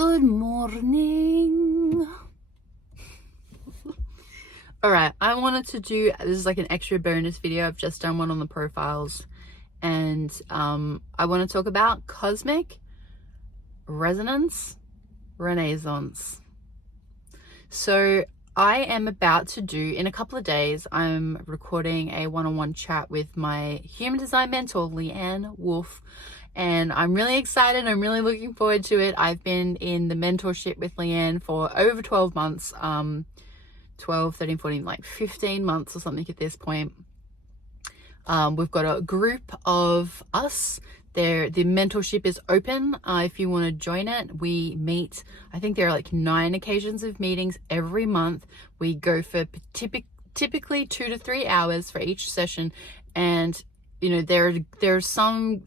Good morning. All right, I wanted to do, this is like an extra bonus video. I've just done one on the profiles, and I want to talk about cosmic resonance renaissance. So I am about to do, in a couple of days, I'm recording a one-on-one chat with my human design mentor, Leanne Wolf, and I'm really excited. I'm really looking forward to it. I've been in the mentorship with Leanne for over 12 months, 12, 13, 14, like 15 months or something at this point. We've got a group of us there. The mentorship is open. If you want to join it, we meet, I think there are like 9 occasions of meetings every month. We go for typically 2 to 3 hours for each session, and you know, there's some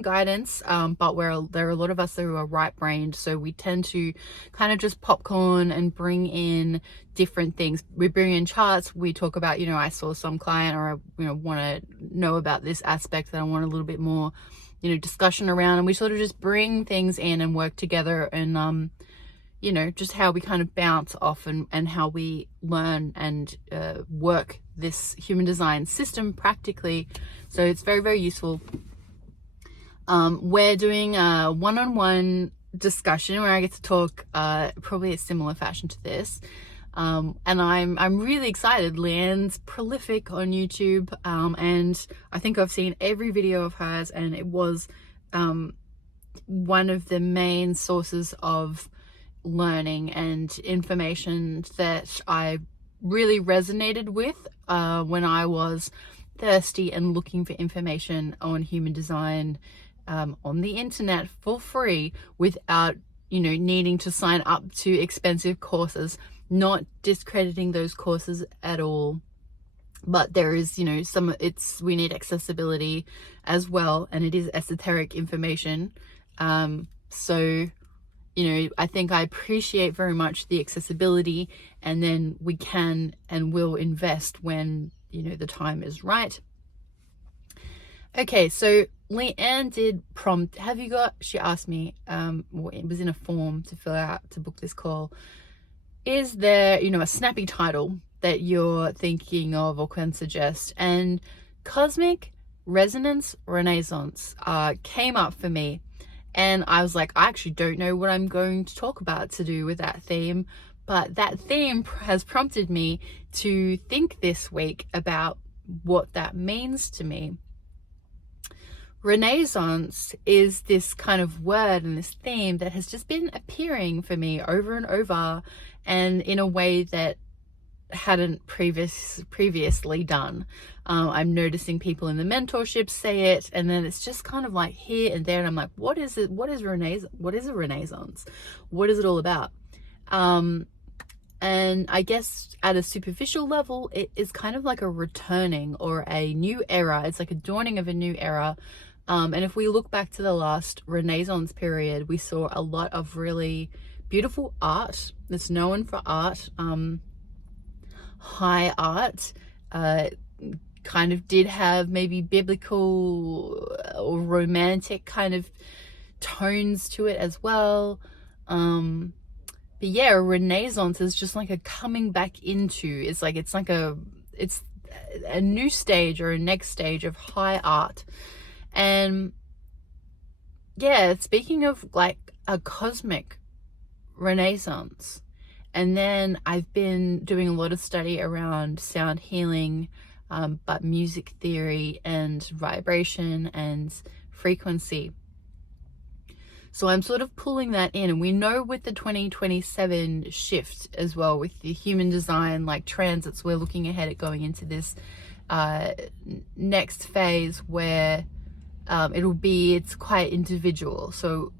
guidance, but there are a lot of us who are right-brained, so we tend to kind of just popcorn and bring in different things. We bring in charts. We talk about, you know, I saw some client, or I, you know, want to know about this aspect that I want a little bit more, you know, discussion around, and we sort of just bring things in and work together, and you know, just how we kind of bounce off and how we learn and work this human design system practically. So it's very, very useful. We're doing a one-on-one discussion where I get to talk probably a similar fashion to this. And I'm really excited. Leanne's prolific on YouTube, and I think I've seen every video of hers, and it was one of the main sources of learning and information that I really resonated with when I was thirsty and looking for information on human design on the internet for free, without, you know, needing to sign up to expensive courses. Not discrediting those courses at all, but there is, you know, we need accessibility as well, and it is esoteric information. So you know, I think I appreciate very much the accessibility, and then we can and will invest when, you know, the time is right. Okay, so Leanne did prompt, she asked me, it was in a form to fill out to book this call. Is there, you know, a snappy title that you're thinking of or can suggest? And cosmic resonance renaissance came up for me. And I was like, I actually don't know what I'm going to talk about to do with that theme, but that theme has prompted me to think this week about what that means to me. Renaissance is this kind of word and this theme that has just been appearing for me over and over, and in a way that hadn't previously done. I'm noticing people in the mentorship say it, and then it's just kind of like here and there, and I'm like, what is it? What is renaissance? What is a renaissance? What is it all about? And I guess at a superficial level, it is kind of like a returning or a new era. It's like a dawning of a new era. And if we look back to the last Renaissance period, we saw a lot of really beautiful art that's known for art. High art, kind of did have maybe biblical or romantic kind of tones to it as well. But yeah, Renaissance is just like a coming back into, it's a new stage or a next stage of high art. And yeah, speaking of like a cosmic renaissance, and then I've been doing a lot of study around sound healing, but music theory and vibration and frequency. So I'm sort of pulling that in, and we know with the 2027 shift as well, with the human design like transits, we're looking ahead at going into this next phase where it's quite individual. So,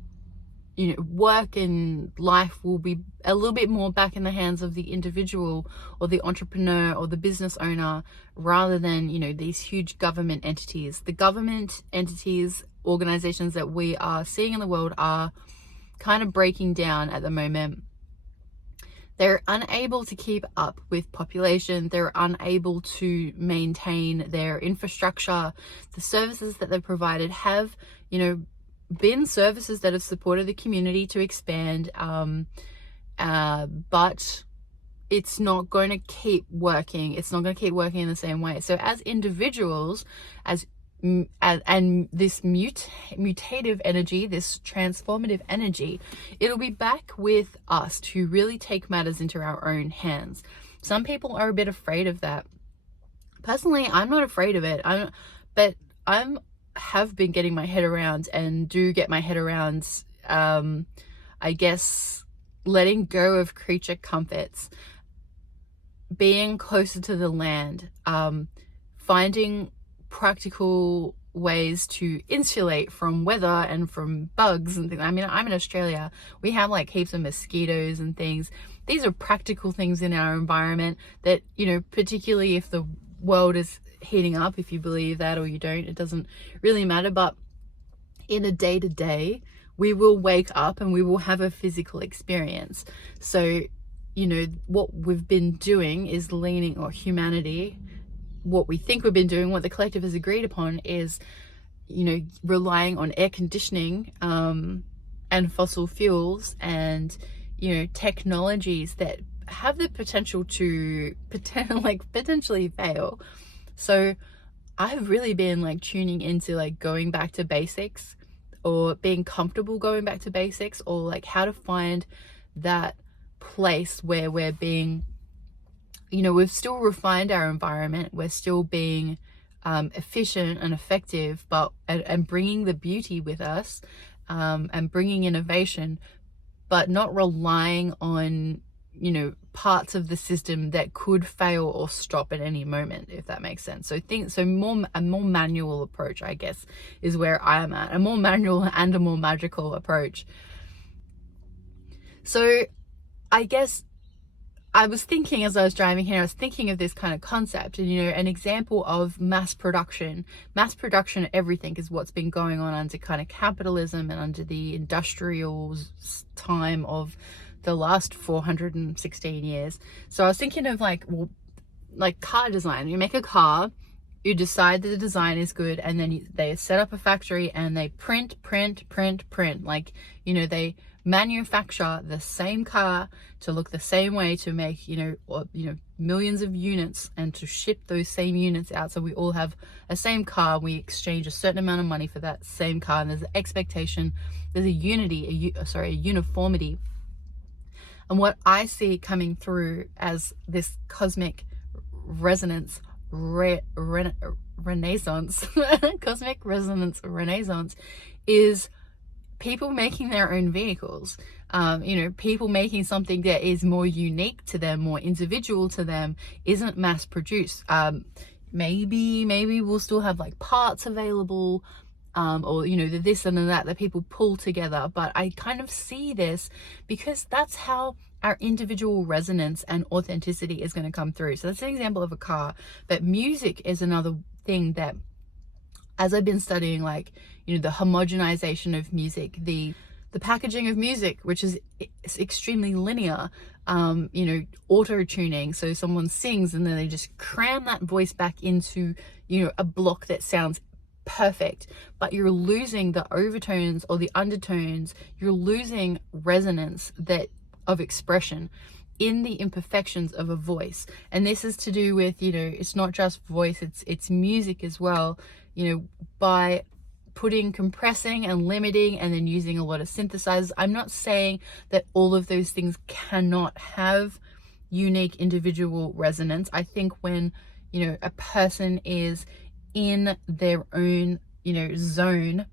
you know, work and life will be a little bit more back in the hands of the individual or the entrepreneur or the business owner, rather than, you know, these huge government entities. The government entities, organizations that we are seeing in the world are kind of breaking down at the moment. They're unable to keep up with population. They're unable to maintain their infrastructure. The services that they've provided have, you know, been services that have supported the community to expand, but it's not going to keep working. It's not going to keep working in the same way. So as individuals, and this mutative energy, this transformative energy, it'll be back with us to really take matters into our own hands. Some people are a bit afraid of that. Personally, I'm not afraid of it. But I'm have been getting my head around, and do get my head around, I guess, letting go of creature comforts, being closer to the land, finding practical ways to insulate from weather and from bugs and things. I mean, I'm in Australia. We have like heaps of mosquitoes and things. These are practical things in our environment that, you know, particularly if the world is heating up, if you believe that or you don't, it doesn't really matter. But in a day-to-day, we will wake up and we will have a physical experience. So, you know, what we've been doing is leaning, or humanity, what we think we've been doing, what the collective has agreed upon is, you know, relying on air conditioning, and fossil fuels, and, you know, technologies that have the potential to potentially fail. So I've really been like tuning into like going back to basics, or being comfortable going back to basics, or like how to find that place where we're being, you know, we've still refined our environment, we're still being efficient and effective, but and bringing the beauty with us, and bringing innovation, but not relying on, you know, parts of the system that could fail or stop at any moment, if that makes sense. So a more manual approach, I guess, is where I am at. A more manual and a more magical approach. So I guess I was thinking, as I was driving here, I was thinking of this kind of concept, and, you know, an example of mass production of everything is what's been going on under kind of capitalism and under the industrial time of the last 416 years. So I was thinking of like, well, like car design. You make a car, you decide that the design is good, and then they set up a factory and they print. Like, you know, they manufacture the same car to look the same way, to make, you know, millions of units, and to ship those same units out. So we all have a same car. We exchange a certain amount of money for that same car, and there's an expectation, there's a uniformity. And what I see coming through as this cosmic resonance renaissance, cosmic resonance renaissance, is people making their own vehicles. You know, people making something that is more unique to them, more individual to them, isn't mass produced. Maybe we'll still have like parts available, or, you know, the this and the that people pull together. But I kind of see this because that's how our individual resonance and authenticity is going to come through. So that's an example of a car. But music is another thing that, as I've been studying, like, you know, the homogenization of music, the packaging of music, which is extremely linear, you know, auto tuning. So someone sings and then they just cram that voice back into, you know, a block that sounds perfect, but you're losing the overtones or the undertones. You're losing resonance of expression in the imperfections of a voice. And this is to do with, you know, it's not just voice, it's music as well, you know, by compressing and limiting and then using a lot of synthesizers. I'm not saying that all of those things cannot have unique individual resonance. I think when, you know, a person is in their own, you know, zone,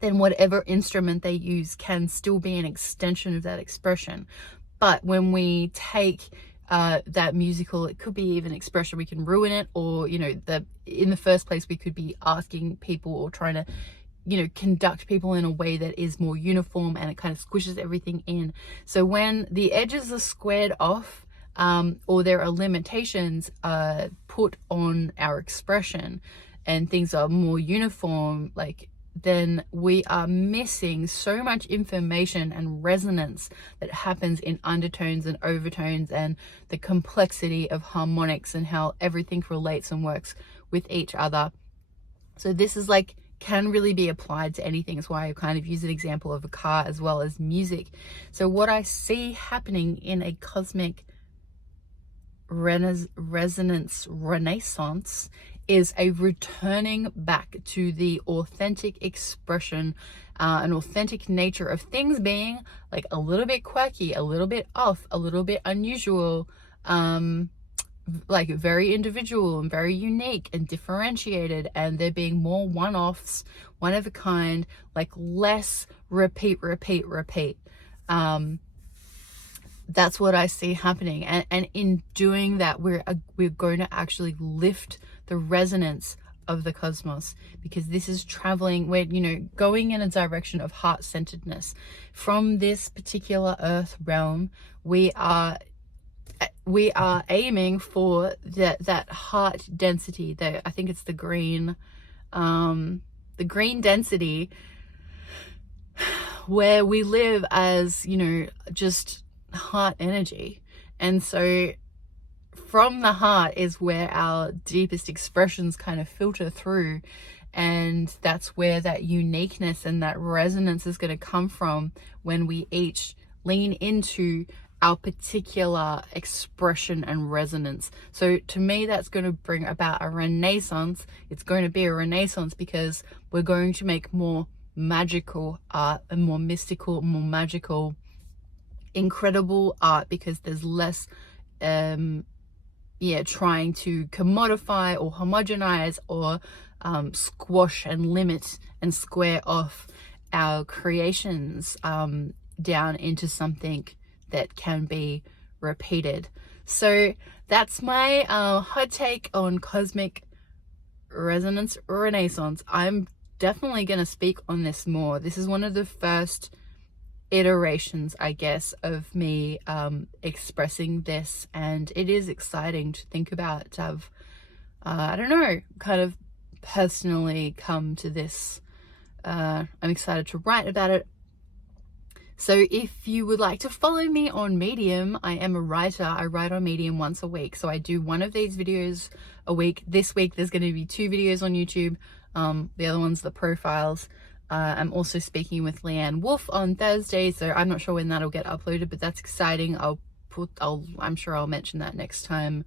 then whatever instrument they use can still be an extension of that expression. But when we take that musical, it could be even expression, we can ruin it, or, you know, in the first place we could be asking people or trying to, you know, conduct people in a way that is more uniform, and it kind of squishes everything in. So when the edges are squared off, or there are limitations put on our expression, and things are more uniform, like, then we are missing so much information and resonance that happens in undertones and overtones, and the complexity of harmonics and how everything relates and works with each other. So this is like can really be applied to anything. It's why I kind of use an example of a car as well as music. So what I see happening in a cosmic resonance renaissance is a returning back to the authentic expression, an authentic nature of things being like a little bit quirky, a little bit off, a little bit unusual, like very individual and very unique and differentiated, and there being more one-offs, one of a kind, like less repeat. That's what I see happening, and in doing that, we're going to actually lift the resonance of the cosmos, because this is traveling, we're, you know, going in a direction of heart-centeredness. From this particular earth realm, we are aiming for that heart density, I think it's the green density, where we live as, you know, just heart energy. And so from the heart is where our deepest expressions kind of filter through, and that's where that uniqueness and that resonance is going to come from, when we each lean into our particular expression and resonance. So to me, that's going to bring about a renaissance. It's going to be a renaissance because we're going to make more magical art, and more mystical, more magical, incredible art, because there's less trying to commodify or homogenize or squash and limit and square off our creations down into something that can be repeated. So that's my hot take on cosmic resonance renaissance. I'm definitely going to speak on this more. This is one of the first iterations, I guess, of me expressing this, and it is exciting to think about, to have I don't know, kind of personally come to this. I'm excited to write about it. So if you would like to follow me on Medium, I am a writer. I write on Medium once a week. So I do one of these videos a week. This week there's going to be 2 videos on YouTube. The other one's the profiles. I'm also speaking with Leanne Wolf on Thursday, so I'm not sure when that'll get uploaded, but that's exciting. I'm sure I'll mention that next time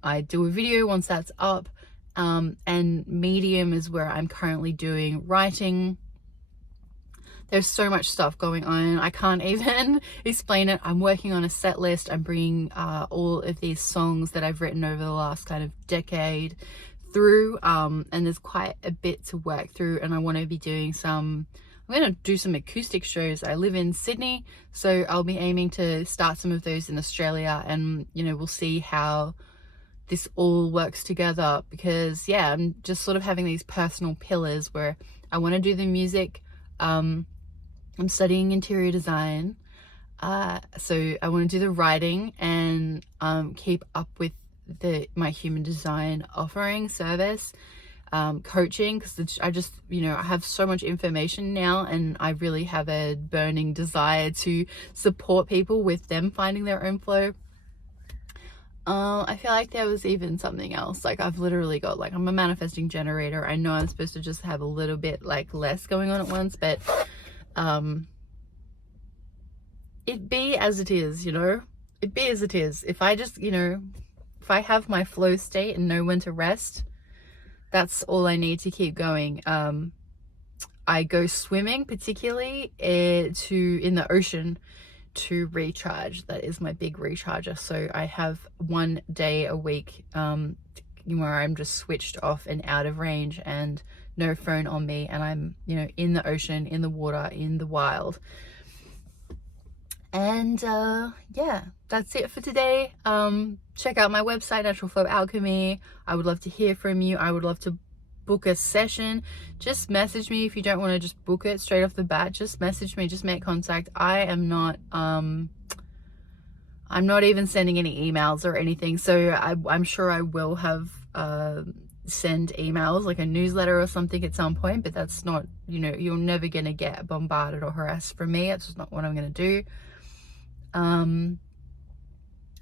I do a video, once that's up. And Medium is where I'm currently doing writing. There's so much stuff going on, I can't even explain it. I'm working on a set list. I'm bringing all of these songs that I've written over the last kind of decade through, and there's quite a bit to work through, and I want to be doing I'm going to do some acoustic shows. I live in Sydney, so I'll be aiming to start some of those in Australia, and, you know, we'll see how this all works together, because yeah, I'm just sort of having these personal pillars where I want to do the music. I'm studying interior design, so I want to do the writing and keep up with my human design offering service, coaching, because I just, you know, I have so much information now, and I really have a burning desire to support people with them finding their own flow. I feel like there was even something else. Like, I've literally got, like, I'm a manifesting generator. I know I'm supposed to just have a little bit like less going on at once, but it be as it is, you know, it be as it is. If I just, you know, if I have my flow state and know when to rest, that's all I need to keep going. I go swimming, particularly in the ocean, to recharge. That is my big recharger. So I have 1 day a week where I'm just switched off and out of range, and no phone on me, and I'm, you know, in the ocean, in the water, in the wild. And yeah, that's it for today. Check out my website, Natural Flow Alchemy. I would love to hear from you. I would love to book a session. Just message me if you don't want to just book it straight off the bat. Just message me, just make contact. I am not I'm not even sending any emails or anything, so I'm sure I will have send emails, like a newsletter or something at some point, but that's not, you know, you're never gonna get bombarded or harassed from me. That's just not what I'm gonna do.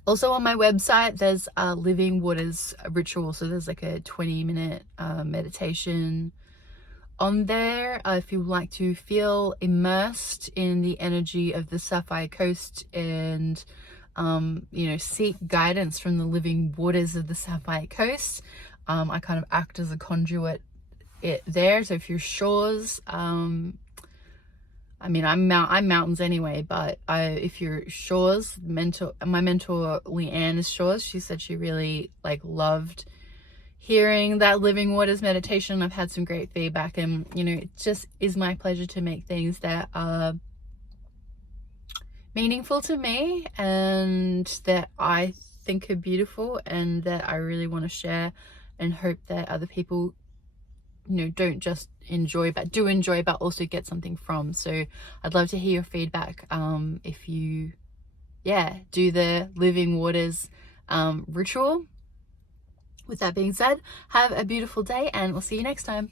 Also on my website there's a Living Waters ritual, so there's like a 20-minute meditation on there if you would like to feel immersed in the energy of the Sapphire Coast and you know, seek guidance from the living waters of the Sapphire Coast. I kind of act as a conduit there. So if you're shores, I mean, I'm mountains anyway, but if you're shores, my mentor Leanne is shores. She said she really like loved hearing that living waters meditation. I've had some great feedback, and you know, it just is my pleasure to make things that are meaningful to me and that I think are beautiful and that I really want to share, and hope that other people, you know, don't just enjoy but do enjoy but also get something from. So I'd love to hear your feedback if you do the living waters ritual. With that being said, have a beautiful day and we'll see you next time.